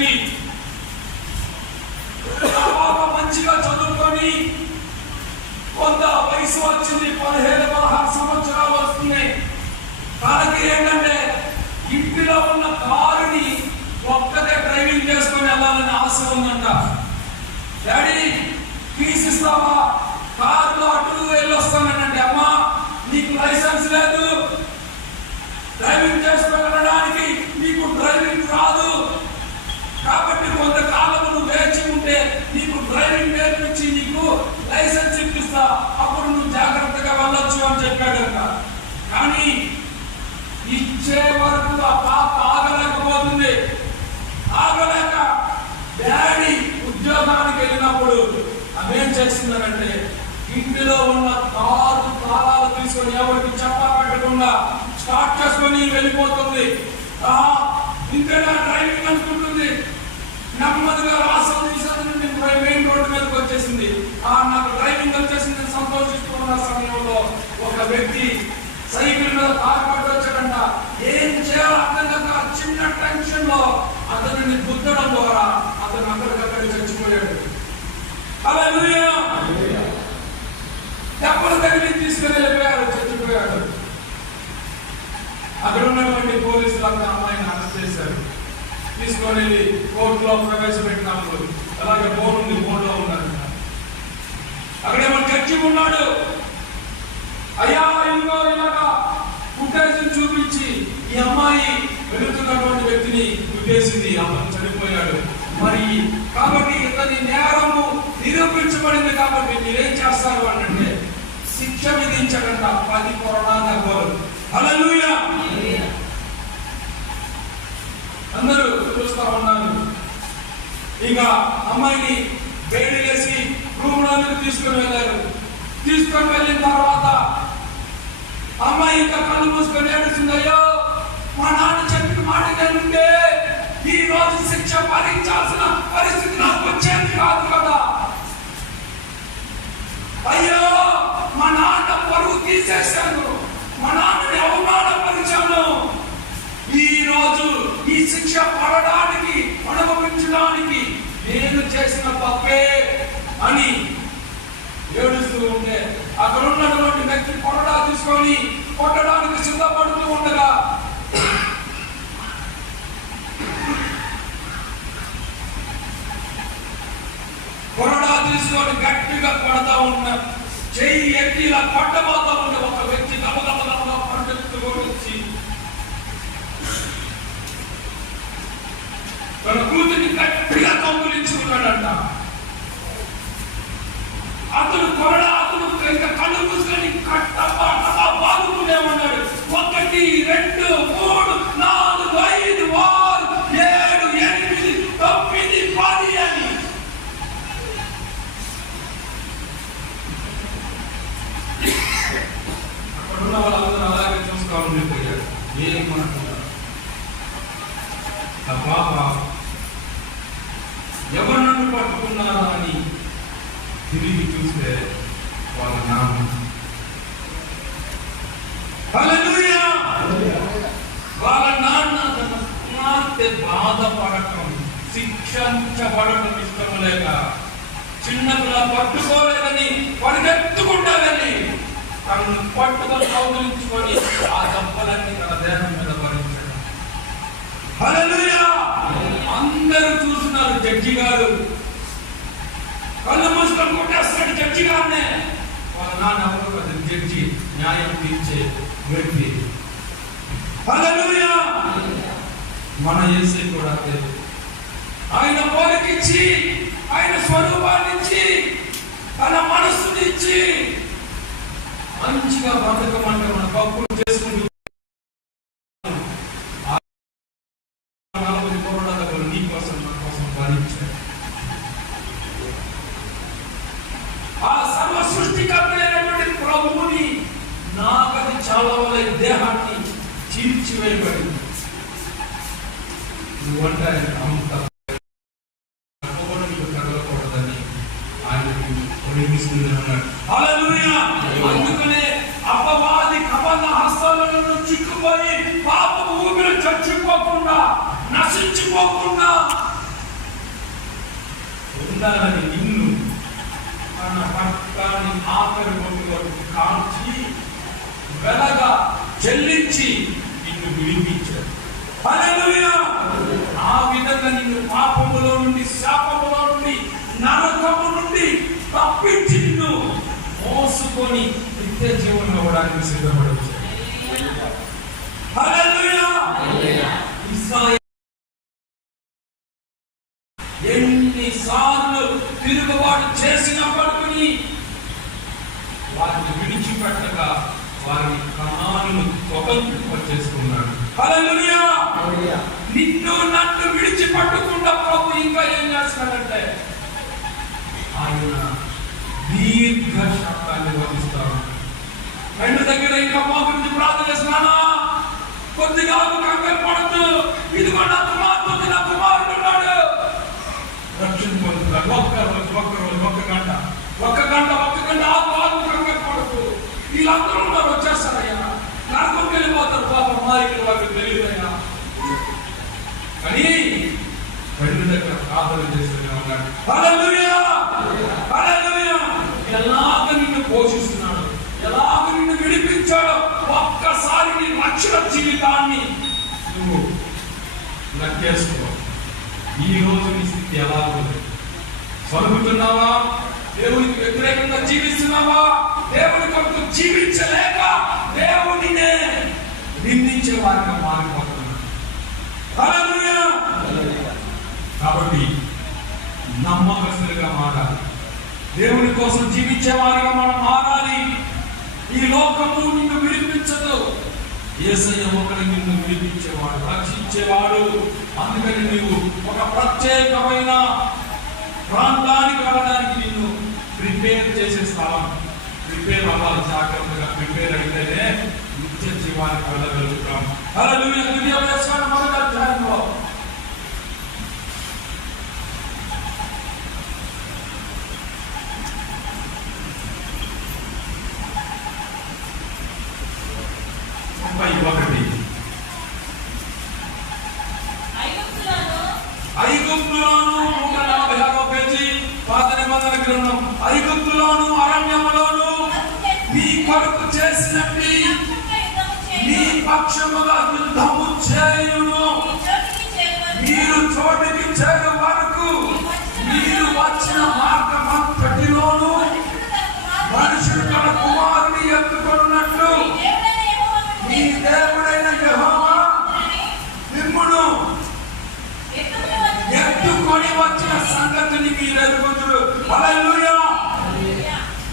పెట్టి పాప మంచిగా చదువుకొని కొంత వయసు వచ్చింది పదిహేను పదహారు సంవత్సరాలు వస్తున్నాయి తనకి ఏంటంటే ఇంటిలో ఉన్న కారుని ఒక్కతే డ్రైవింగ్ చేసుకొని వెళ్ళాలని ఆశ ఉందంట. డాడీ తీసిస్తావా కారులో అటు వెళ్ళొస్తానంటే అమ్మా నీకు లైసెన్స్ లేదు. డ్రైవింగ్ చేసుకొని వెళ్ళడానికి నీకు డ్రైవింగ్ రాదు కాబట్టి కొంతకాలం నువ్వు వేచి ఉంటే నీకు డ్రైవింగ్ నేర్పించి నీకు లైసెన్స్ ఇప్పిస్తా. అప్పుడు నువ్వు జాగ్రత్తగా వెళ్ళొచ్చు అని చెప్పాడంట. కానీ ఇచ్చే వరకు ఆ పాప ఆగలేకపోతుంది. ఆగలేక డాడీ ఉద్యోగానికి వెళ్ళినప్పుడు అవేం చేస్తున్నారంటే ఇంటిలో ఉన్న కారు తాళాలు తీసుకొని ఎవరికి చెప్పా పెట్టకుండా స్టార్ట్ చేసుకొని వెళ్ళిపోతుంది. ఇంకా డ్రైవింగ్ అనుకుంటుంది నెమ్మదిగా రాసం తీసేది మెయిన్ రోడ్డు మీదకి వచ్చేసింది. ఆ నాకు డ్రైవింగ్ వచ్చేసింది. సంతోషిస్తున్న సమయంలో ఒక వ్యక్తి సైకిల్ మీద కారు వచ్చాడంట ఏం చేయాలో అర్థం కాక చిన్న టెన్షన్లో అతనిని గుద్దడం ద్వారా అతను అక్కడికక్కడ చచ్చిపోయాడు. అలా దెబ్బలు తగిలి తీసుకుని వెళ్ళిపోయాడు చచ్చిపోయాడు. అక్కడ ఉన్నటువంటి పోలీసులు అంత అమ్మాయి తీసుకొని వెళ్ళి కోర్టులో ప్రవేశపెట్టినప్పుడు అలాగే ఫోన్ ఉంది ఫోన్లో లో ఉన్నాడు అక్కడేమో జడ్జి ఉన్నాడు. అయ్యా ఇంకో ఇలాగా ఉద్దేశం చూపించి ఈ అమ్మాయి వెళుతున్నటువంటి వ్యక్తిని ఉద్దేశింది అతను చనిపోయాడు. మరి కాబట్టి ఇతని నేరము నిరూపించబడింది కాబట్టి మీరేం చేస్తారు అంటే శిక్ష విధించకంట పది కొరడా దెబ్బలు అలా అందరూ చూస్తూ ఉన్నారు. ఇక అమ్మాయిని వేడి చేసి రూమ్ తీసుకుని వెళ్ళారు. తీసుకొని వెళ్ళిన తర్వాత అమ్మాయి ఇంకా కళ్ళు మూసుకొని ఏడుస్తుంది అయ్యో మా నాన్న చెప్పిన మాట వింటే ఈ రోజు శిక్ష భరించాల్సిన పరిస్థితి నాకు వచ్చేది కాదు కదా. అయ్యో మా నాన్న పరువు తీసేశాను మా నాన్నని అవమానపరిచాను ఈ రోజు ఈ శిక్ష పడడానికి అనుభవించడానికి నేను చేసిన తప్పే అని ఏడుస్తూ ఉంటే అక్కడ ఉన్నటువంటి వ్యక్తి కొరడా తీసుకొని కొట్టడానికి సిద్ధపడుతూ ఉండగా కొరడా తీసుకొని గట్టిగా కొడతా ఉన్న చెయ్యి ఎత్తి ఇలా కొట్టబోతా ఉన్న ఒక వ్యక్తి తన కూతురిని గట్టిగా కౌగులించుకున్నాడంట అతను కొరడ అతను ఇంకా కళ్ళు కూసుకొని కట్టపా బాగుకునేమన్నాడు ఒకటి రెండు మూడు నాలుగు ఐదు ఆరు ఏడు ఎనిమిది తొమ్మిది పది అని అక్కడున్న వాళ్ళందరూ అలాగే చూస్తూ ఉండిపోయారు ఏం అనుకుంటారు ఆ పాప ఎవరు నన్ను పట్టుకున్నారా అని తిరిగి చూస్తే వాళ్ళ నాన్న హల్లెలూయా! వాళ్ళ నాన్న తన కుమార్తె బాధపడటం శిక్షించబడటం ఇష్టం లేక చిన్నపిల్ల పట్టుకోలేదని పరిగెత్తుకుంటా వెళ్ళి తనను పట్టుకొని కౌగులించుకొని ఆ దెబ్బలన్నీ తన దేహం మీద భరించడం అందరూ చూస్తున్నారు జడ్జి గారు. కళ్ళు మూసుకొని కొట్టేస్తాడు జడ్జి గారినే. వాళ్ళ నాన్న ఎవరు కాదు, జడ్జి. న్యాయం తీర్చే వ్యక్తి. హల్లెలూయా! మన యేసే కూడా అదే. ఆయన పోలికిచ్చి ఆయన స్వరూపాన్నిచ్చి తన మనస్సునిచ్చి మంచిగా బతకమంటే మన పప్పులు చేసుకుంటూ ఆ నలభై కోట్ల డబ్బులు నీ కోసం నా కోసం భరించాడు ఆ సర్వ సృష్టికర్త అయినటువంటి ప్రభువుని నాగది చాలవలే దేహాన్ని చీల్చివేయబడింది నువ్వంటే ఆయన అంత పొగరు నీకు తగలకూడదని ఆయనకు ప్రేమిస్తూనే ఉన్నాడు హల్లెలూయా! అందుకనే అపవాది కబంధ హస్తాలలో చిక్కుపోయి పాప ఊపిరి చచ్చిపోకుండా నశించిపోకుండా ఉండాలని నిన్ను తన భక్తాన్ని ఆఖరి వరకు కాల్చి వెలగా చెల్లించి నిన్ను విడిపించాడు. హల్లెలూయా ఆ విధంగా నిన్ను పాపములో నుండి శాపములో నుండి నరకము నుండి తప్పించి నిన్ను మోసుకొని నిత్య జీవనం ఇవ్వడానికి సిద్ధపడవచ్చు హల్లెలూయా ఇస్రాయేల్ ఎన్నిసార్లు తిరుగుబాటు చేసినప్పటికీ వారిని విడిచిపెట్టక వారిని కణాలను స్వతంత్రం చేసుకున్నాడు హల్లెలూయా నిన్ను నన్ను విడిచిపెట్టకుండా ప్రభు ఇంకా ఏం చేస్తున్నాడంటే ఆయన దీర్ఘ శాతాన్ని వహిస్తాడు రెండు దగ్గర ఇంకా మా గురించి ప్రార్థన చేస్తున్నానా కొద్దిగా ఆగు, కంగారు పడద్దు ఇదిగో నా కుమార్తె నా కుమారుడు ఉన్నాడు రక్షణ పొందుతాడు ఒక్క రోజు ఒక్క రోజు ఒక్క గంట ఒక్క గంట ఒక్క గంట ఆగు ఆగు కంగారు పడద్దు వీళ్ళందరూ వారు వచ్చేస్తారయ్యా. నరకంకి వెళ్ళిపోతారు పాపం. మా వాళ్ళకి తెలియదయ్యా. కానీ కళ్ళు దగ్గర ఆదరణ చేస్తూనే ఉన్నాడు ఎలాగ నిన్ను పోషిస్తున్నాడు? ఎలాగ నిన్ను విడిపించాడో ఒక్కసారి నీ రక్షణ జీవితాన్ని నువ్వు నక్కేసుకో ఈ రోజు నీ స్థితి ఎలా ఉంది? సరుగుతున్నావా దేవునికి వ్యతిరేకంగా జీవిస్తున్నావా? దేవుడికి జీవించలేక దేవుడినే నిందించే వారిగా మారిపోతున్నాడు. కాబట్టి నమ్మకస్తులుగా మారాలి. దేవుని కోసం జీవించే వారిగా మనం మారాలి. ఈ లోకము నిన్ను విడిపించదు. ఏసయ్య ఒకడు నిన్ను విడిపించేవాడు రక్షించేవాడు. అందుకని నీవు ఒక ప్రత్యేకమైన ప్రాంతానికి వెళ్ళడానికి నిన్ను ప్రిపేర్ చేసే స్థలం ప్రిపేర్ అవ్వాలి జాగ్రత్తగా ప్రిపేర్ అయితేనే నిత్య జీవానికి వెళ్ళగలుగుతాం అలా నువ్వు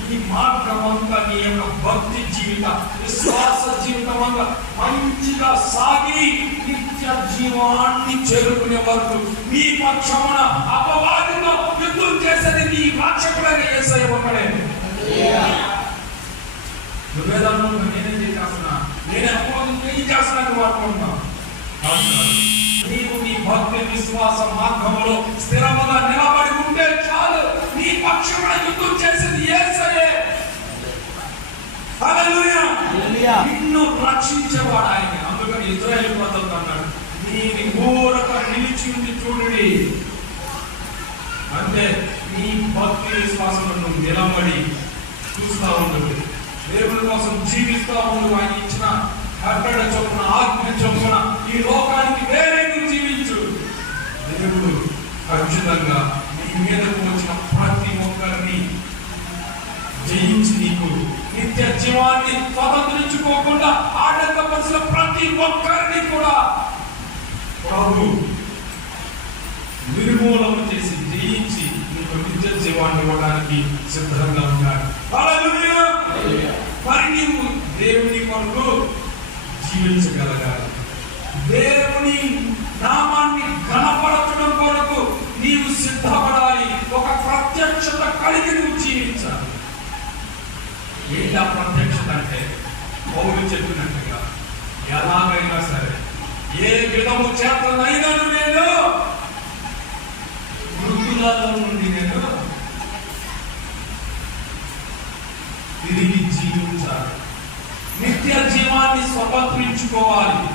ఈ మార్గం అంతా నీ యొక్క భక్తి జీవిత విశ్వాస జీవితం అంతా మంచిగా సాగి నిత్య జీవాన్ని చేరుకునే వరకు మీ పక్షమున అపవాదితో యుద్ధం చేసేది నీ రక్షకుడైన యేసయ్య ఒకడే నువ్వేదన్నా నేనేం చేస్తున్నా నేను అపవాదం ఏం చేస్తున్నాను అనుకుంటున్నావు నీవు నీ భక్తి విశ్వాస మార్గంలో స్థిరముగా నిలబడి పక్షమున యుద్ధం చేసేది హల్లెలూయా. నిన్ను రక్షించేవాడు ఆయన. అందుకని ఇజ్రాయేల్ ప్రజలతో అన్నాడు నీని ఊరక నిలిచి ఉండి చూడుడి. అంటే నీ భక్తి విశ్వాసంలో నిలబడి చూస్తా ఉండదు దేవుని కోసం జీవిస్తా ఉండు. ఆయన ఇచ్చిన కట్టడ చొప్పున ఆజ్ఞ చొప్పున ఈ లోకానికి వేరే జీవించు. దేవుడు ఖచ్చితంగా నీ మీదకు వచ్చిన ప్రతి ఒక్కరిని జయించి నీకు నిత్య జీవాన్ని స్వతంత్రించుకోకుండా ఆటంకపరిచిన ప్రతి ఒక్కరిని కూడా ప్రభు నిర్మూలన చేసి జయించి నీకు నిత్య జీవాన్ని ఇవ్వడానికి సిద్ధంగా ఉన్నాడు! మరి నీవు దేవుని కొరకు జీవించగలగాలి. దేవుని నామాన్ని కనపడటం కొరకు నీవు సిద్ధపడాలి. ఒక ప్రత్యక్షత కలిగి నువ్వు జీవించాలి. ఏంటి ఆ ప్రత్యక్షత అంటే? పౌరు చెప్పినట్టుగా ఎలాగైనా సరే ఏ విధము చేతనైనాను నేను మృతులలో నుండి నేను తిరిగి జీవించాలి. నిత్య జీవాన్ని స్వతంత్రించుకోవాలి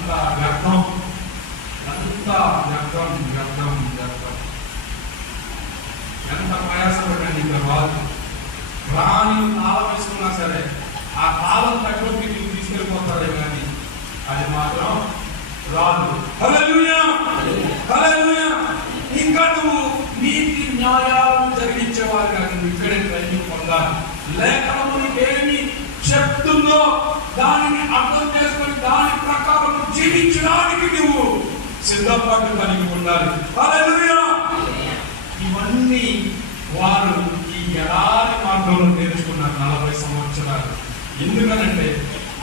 ఇదంతా వ్యర్థం అంతా వ్యర్థం వ్యర్థం వ్యర్థం ఎంత ప్రయాసపడండి తర్వాత ప్రాణి తాళం వేసుకున్నా సరే ఆ తాళం తగ్గొట్టి మీరు తీసుకెళ్ళిపోతారే కానీ అది మాత్రం రాదు ఇంకా నువ్వు నీతి న్యాయాలను జరిగించేవారుగా నువ్వు ఇక్కడే ట్రైనింగ్ పొందాలి లేఖనములు చెప్తుందో దానిని అర్థం చేసుకొని దాని ప్రకారం జీవించడానికి నువ్వు సిద్ధపాటు కలిగి ఉండాలి. ఇవన్నీ వారు ఈ ఎడారి మార్గంలో నేర్చుకున్నారు నలభై సంవత్సరాలు. ఎందుకనంటే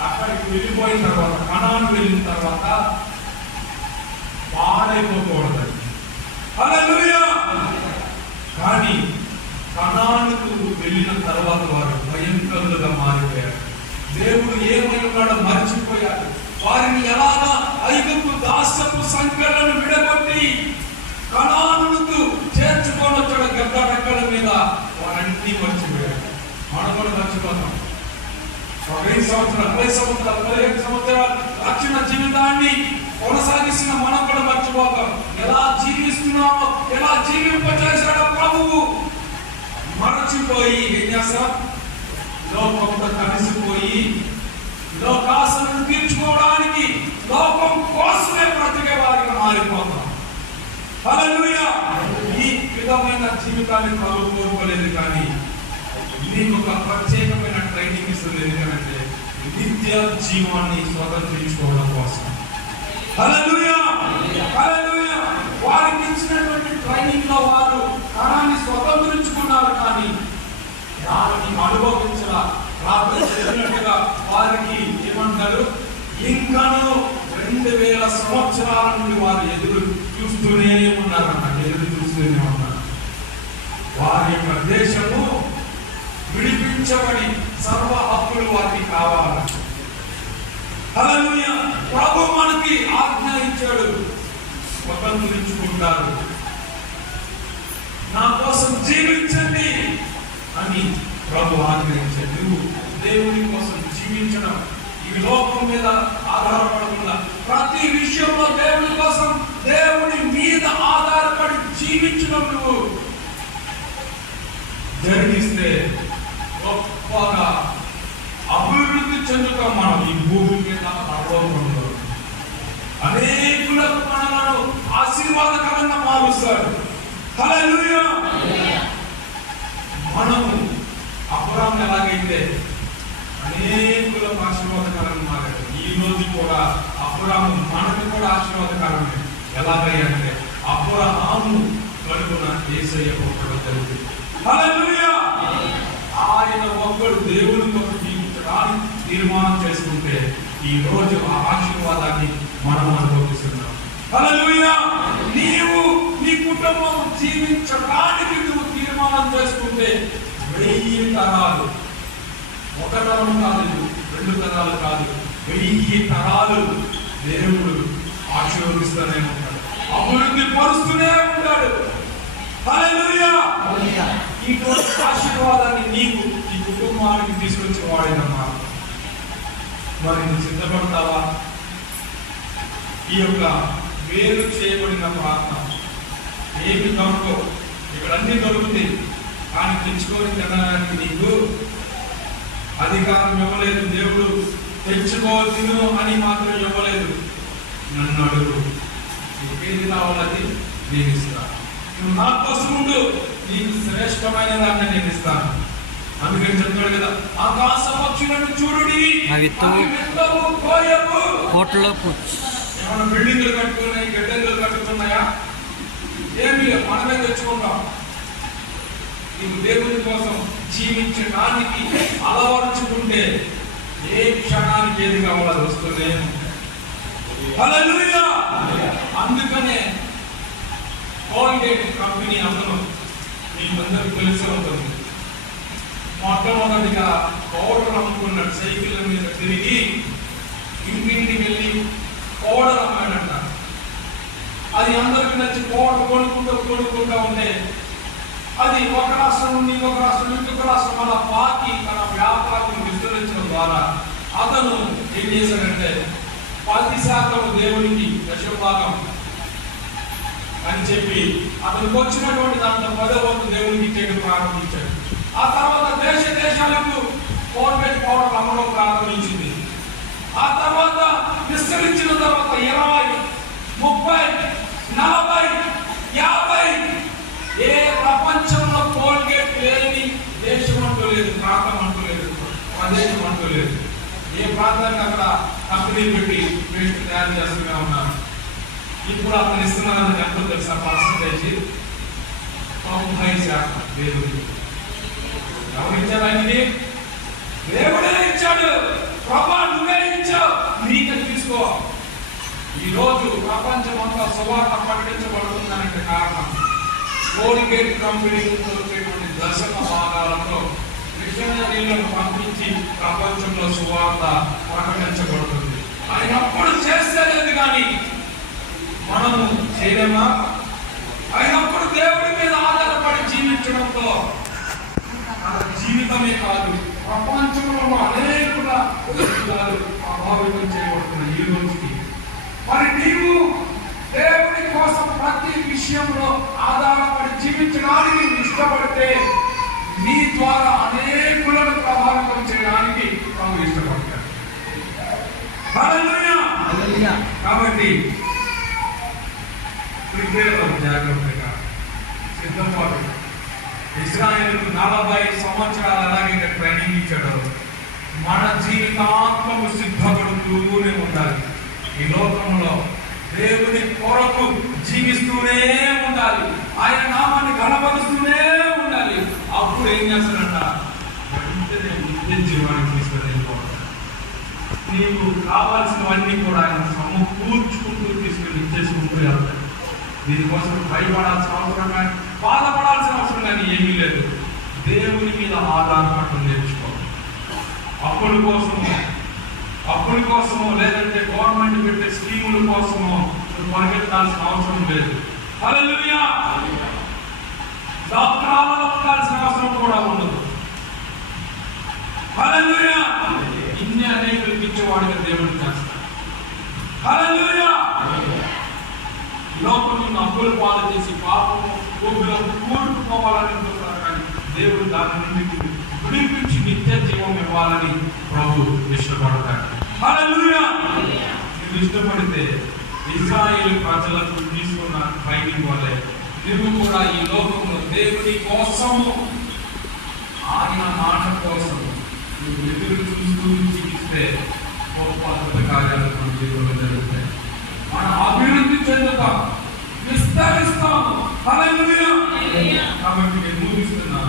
అక్కడికి వెళ్ళిపోయిన తర్వాత కణాన్ని వెళ్ళిన తర్వాత పాడైపోకూడదు. కానీ కణానికి వెళ్ళిన తర్వాత వారు భయంకరులుగా మారిపోయారు. దేవుడు ఏమై ఉన్నాడో మర్చిపోయారు వారిని ఎలాగా ఐదుకు దాసపు సంఖ్యలను విడగొట్టి కణానులకు చేర్చుకొని వచ్చాడు గద్దడక్కల మీద వారన్నీ మర్చిపోయారు. మనం కూడా మర్చిపోతాం. ఒక సంవత్సరాలు పది సంవత్సరాలు పదిహేను సంవత్సరాలు రక్షణ జీవితాన్ని కొనసాగిస్తున్న మనం కూడా మర్చిపోతాం. ఎలా జీవిస్తున్నామో ఎలా జీవింపచేశాడో ప్రభువు మరచిపోయి ఏం లోకంతో కలిసిపోయి లోకాసనం తీర్చుకోవడానికి లోకం కోసమే బ్రతికే వారిగా మారిపోతాం. హల్లెలూయా. ఈ విధమైన జీవితాన్ని ప్రభు కోరుకోలేదు కానీ నీకు ఒక ప్రత్యేకమైన ట్రైనింగ్ ఇస్తుంది. ఎందుకంటే నిత్య జీవాన్ని స్వతంత్రించుకోవడం కోసం. హల్లెలూయా. వారికి ఇచ్చినటువంటి ట్రైనింగ్లో వారు కణాన్ని స్వతంత్రించుకున్నారు కానీ దానిని అనుభవించిన ప్రార్థన వారికి ఏమంటారు? ఇంకను రెండు వేల సంవత్సరాల నుండి వారు ఎదురు చూస్తూనే ఉన్నారన్నమాట. ఎదురు చూస్తూనే ఉన్నారు. వారి యొక్క దేశము విడిపించబడి సర్వ హక్కులు వారికి కావాలి ప్రభు మనకి ఆజ్ఞ ఇచ్చాడు స్వతంత్రించుకుంటారు నా కోసం జీవించండి అని ప్రభు ఆజ్ఞయించాడు. నువ్వు దేవుని కోసం జీవించడం ఈ లోకం మీద ఆధారపడకుండా ప్రతి విషయంలో దేవుని కోసం దేవుని మీద ఆధారపడి జీవించడం నువ్వు. జరిగిస్తే గొప్పగా అభివృద్ధి చెందుతాం మనం ఈ భూమి మీద పర్వతంలో అనేకులకు మనలను ఆశీర్వాదకరంగా మారుస్తాడు హల్లెలూయా. మనము అబ్రాహం ఎలాగైతే అనేకుల ఆశీర్వాదకరంగా మారాడు. ఈ రోజు కూడా అపురాము మనకు కూడా ఆశీర్వాదకరమే ఎలాగంటే అపురాము కడుపున ఏసయ్య పుట్టడం జరిగింది. ఆయన ఒక్కడు దేవుని కొరకు జీవించడానికి తీర్మానం చేసుకుంటే ఈ రోజు ఆ ఆశీర్వాదాన్ని మనం అనుభవిస్తున్నాం. నీవు నీ కుటుంబం జీవించడానికి నువ్వు తీర్మానం చేసుకుంటే వెయ్యి తరాలు. ఒక తరం కాదు రెండు తరాలు కాదు. వెయ్యి తరాలు దేవుడు ఆశీర్వదిస్తూనే ఉంటాడు అభివృద్ధి పరుస్తూనే ఉంటాడు. ఇటువంటి ఆశీర్వాదాన్ని నీకు ఈ కుటుంబానికి తీసుకొచ్చి వాడినమ్మా. మరి నువ్వు సిద్ధపడతావా? ఈ యొక్క వేరు చేయబడిన ప్రార్థన ఏమి దొరకవు ఇక్కడ అన్ని దొరుకుతాయి. కానీ తెచ్చుకొని తినడానికి నీకు అధికారం ఇవ్వలేదు. దేవుడు తెచ్చుకో తిను అని మాత్రం ఇవ్వలేదు. నన్ను అడుగు. నీకు ఏది కావాలని నేను ఇస్తాను. నువ్వు నా కోసం ఉండు. నీకు శ్రేష్టమైన దాన్ని నేను ఇస్తాను. అందుకని చెప్తాడు కదా ఆకాశ పక్షులను చూడుడి అవి. కోటలో బిల్డింగ్లు కట్టుకున్నాయి గడ్డలు కట్టుకున్నాయా? ఏమి మనమే తెచ్చుకుంటాం. నీవు దేవుని కోసం జీవించడానికి అలవరుచుకుంటే ఏ క్షణానికి ఏది కావాలో వస్తుంది. అందుకనే కోల్గేట్ కంపెనీ అతను మీకందరికి తెలిసే ఉంటుంది. మొట్టమొదటిగా పౌడర్ అమ్ముకున్నాడు సైకిల్ మీద తిరిగి ఇంటింటికి వెళ్ళి పౌడర్ అమ్మాడు అది అందరికి నచ్చి కోడ కొనుక్కుంటూ కొనుక్కుంటూ ఉండే. అది ఒక రాష్ట్రం నుండి ఇంకొక రాష్ట్రం ఇంకొక రాష్ట్రం అలా పాకి తన వ్యాపారం విస్తరించడం ద్వారా అతను ఏం చేశాడంటే పది శాతం దేవునికి దశభాగం అని చెప్పి అతనికి వచ్చినటువంటి దాంట్లో పదో వంతు దేవునికి ఇచ్చేయడం ప్రారంభించాడు. ఆ తర్వాత దేశ దేశాలకు కోర్పెట్ పవర్ అమ్మడం ప్రారంభించింది. ఆ తర్వాత విస్తరించిన తర్వాత ఇరవై ముప్పై నలభై యాభై ఏ ప్రపంచంలో కోల్గేట్ లేని దేశం అంటూ లేదు ప్రాంతం అంటూ లేదు ప్రదేశం అంటూ లేదు ఏ ప్రాంతానికి అక్కడ కంపెనీలు పెట్టి పేస్ట్ తయారు చేస్తూనే ఉన్నారు ఇప్పుడు అక్కడ ఇస్తున్నారని ఎంతో తెలుసా. పర్సంటేజ్ తొంభై శాతం దేవుడు ఎవరు ఇచ్చారు దేవుడే ఇచ్చాడు. ప్రభా నువ్వే ఇచ్చావు. నీకు తీసుకో. ఈ రోజు ప్రపంచం అంతా సువార్త ప్రకటించబడుతుందనే కారణం. కోల్గేట్ కంపెనీ వచ్చేటువంటి దశమ భాగాలతో మిషనరీలను పంపించి ప్రపంచంలో సువార్త ప్రకటించబడుతుంది. ఆయన అప్పుడు చేస్తలేదు కానీ మనము చేయలేమా? అయినప్పుడు దేవుడి మీద ఆధారపడి జీవించడంతో మన జీవితమే కాదు ప్రపంచంలో అనేకుల ప్రభావితం చేయబడుతున్నాయి ఈ రోజుకి. మరి నీవు దేవుడి కోసం ప్రతి విషయంలో ఆధారపడి జీవించడానికి ఇష్టపడితే నీ ద్వారా అనేక ప్రభావితం చేయడానికి ప్రభు ఇష్టపడతాడు హల్లెలూయా. కాబట్టి ప్రిపేర్ అవ్వు జాగ్రత్తగా సిద్ధపాటు ఇస్రాయేల్కు నలభై సంవత్సరాలు అలాగే ట్రైనింగ్ ఇచ్చాడు మన జీవితాంతము సిద్ధపడుతూనే ఉండాలి ఈ లోకంలో దేవుని కొరకు జీవిస్తూనే ఉండాలి ఆయన నామాన్ని గణపరుస్తూనే ఉండాలి అప్పుడు ఏం చేస్తాడంట వెంటనే నిత్య జీవానికి తీసుకెళ్ళిపోతాడు నీకు కావాల్సినవన్నీ కూడా ఆయన సమకూర్చుకుంటూ తీసుకెళ్ళి ఇచ్చేసుకుంటూ వెళ్తాడు దీనికోసం భయపడాల్సిన అవసరం కానీ బాధపడాల్సిన అవసరం కానీ ఏమీ లేదు. దేవుని మీద ఆధారపడటం నేర్చుకో. అప్పుల కోసము అప్పుల కోసము లేదంటే గవర్నమెంట్ పెట్టే స్కీముల కోసము పరిగెత్తాల్సిన అవసరం లేదు. హల్లెలూయా డాక్టరాలలో అవసరం కూడా ఉండదు. హల్లెలూయా ఇన్ని అనేకులకు ఇచ్చేవాడిగా దేవుడు చేస్తాడు లోపలి లోకంలో అప్పులు పాలు చేసి పాపము ఊపిలో కూడుకుపోవాలని చూస్తారు కానీ దేవుడు దాని నుండి విడిపించి నిత్య జీవం ఇవ్వాలని ప్రభు ఇష్టపడతాడు. నువ్వు ఇష్టపడితే ఇస్రాయేల్ ప్రజలకు తీసుకున్న ట్రైనింగ్ వల్లే నువ్వు కూడా ఈ లోకంలో దేవుని కోసము ఆయన మాట కోసం నువ్వు ఎదురు చూస్తూ జీవిస్తే గొప్ప కార్యాలు మన జీవితంలో జరుగుతాయి. మనం అభివృద్ధి చెందుతాం. విస్తరిస్తాం హల్లెలూయా. కాబట్టి నేను ముగిస్తున్నా.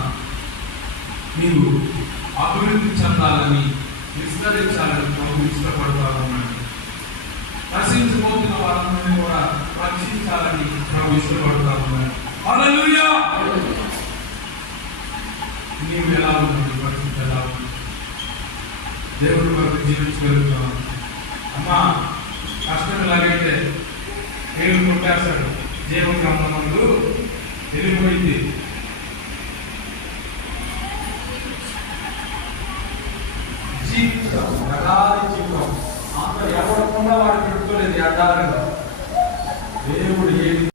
నీవు అభివృద్ధి చెందాలని విస్తరించాలని ప్రభు ఇష్టపడతాను నశించిపోతున్న వారందరినీ కూడా రక్షించాలని ప్రభు ఇష్టపడతాను హల్లెలూయా. నీవు ఎలా ఉంది పరిస్థితి ఎలా ఉంది? దేవుడి కొరకు జీవించగలుగుతాం అమ్మా కష్టం ఎలాగైతే పేరు కొట్టేస్తాడు దేవుడికి అంత వెళ్ళిపోయింది. జీవితం ప్రధాని జీవితం. అంత ఎవరు కూడా వాడు పెట్టుకోలేదు ఎడారిలో దేవుడు ఏమి